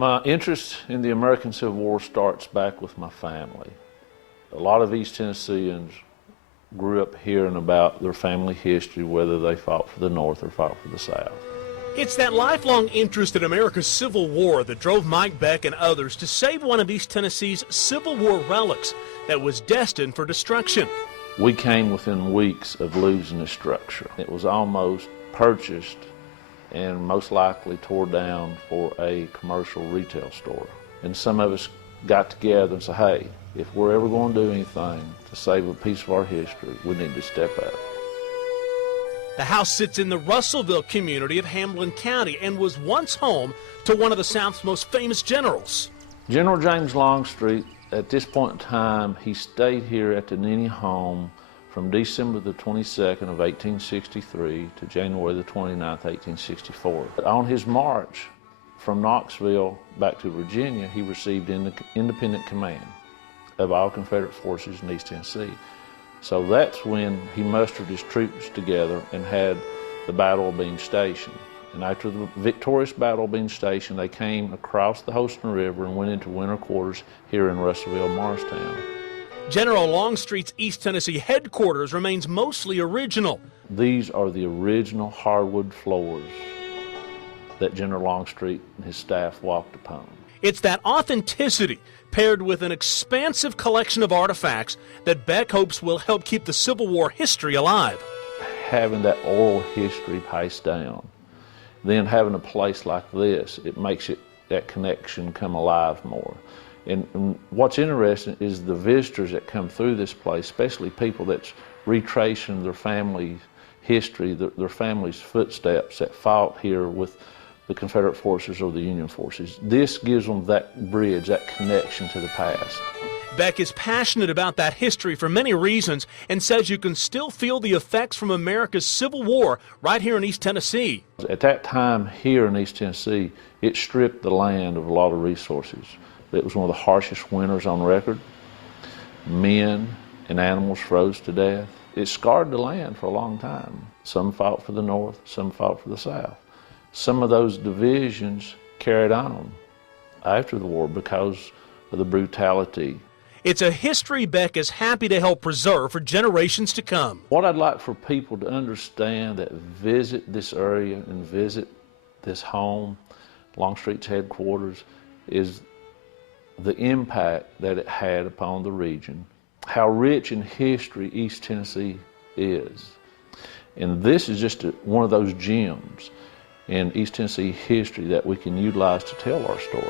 My interest in the American Civil War starts back with my family. A lot of East Tennesseans grew up hearing about their family history, whether they fought for the North or fought for the South. It's that lifelong interest in America's Civil War that drove Mike Beck and others to save one of East Tennessee's Civil War relics that was destined for destruction. We came within weeks of losing the structure. It was almost purchased and most likely tore down for a commercial retail store. And some of us got together and said, hey, if we're ever going to do anything to save a piece of our history, we need to step up. The house sits in the Russellville community of Hamlin County and was once home to one of the South's most famous generals. General James Longstreet, at this point in time, he stayed here at the Nenny home from December the 22nd of 1863 to January the 29th, 1864. On his march from Knoxville back to Virginia, he received independent command of all Confederate forces in East Tennessee. So that's when he mustered his troops together and had the Battle of Bean Station. And after the victorious Battle of Bean Station, they came across the Holston River and went into winter quarters here in Russellville, Morristown. General Longstreet's East Tennessee headquarters remains mostly original. These are the original hardwood floors that General Longstreet and his staff walked upon. It's that authenticity paired with an expansive collection of artifacts that Beck hopes will help keep the Civil War history alive. Having that oral history passed down, then having a place like this, it makes that connection come alive more. And what's interesting is the visitors that come through this place, especially people that's retracing their family history, their family's footsteps that fought here with the Confederate forces or the Union forces. This gives them that bridge, that connection to the past. Beck is passionate about that history for many reasons and says you can still feel the effects from America's Civil War right here in East Tennessee. At that time here in East Tennessee, it stripped the land of a lot of resources. It was one of the harshest winters on record. Men and animals froze to death. It scarred the land for a long time. Some fought for the North, some fought for the South. Some of those divisions carried on after the war because of the brutality. It's a history Beck is happy to help preserve for generations to come. What I'd like for people to understand that visit this area and visit this home, Longstreet's headquarters, is the impact that it had upon the region, how rich in history East Tennessee is. And this is just one of those gems in East Tennessee history that we can utilize to tell our story.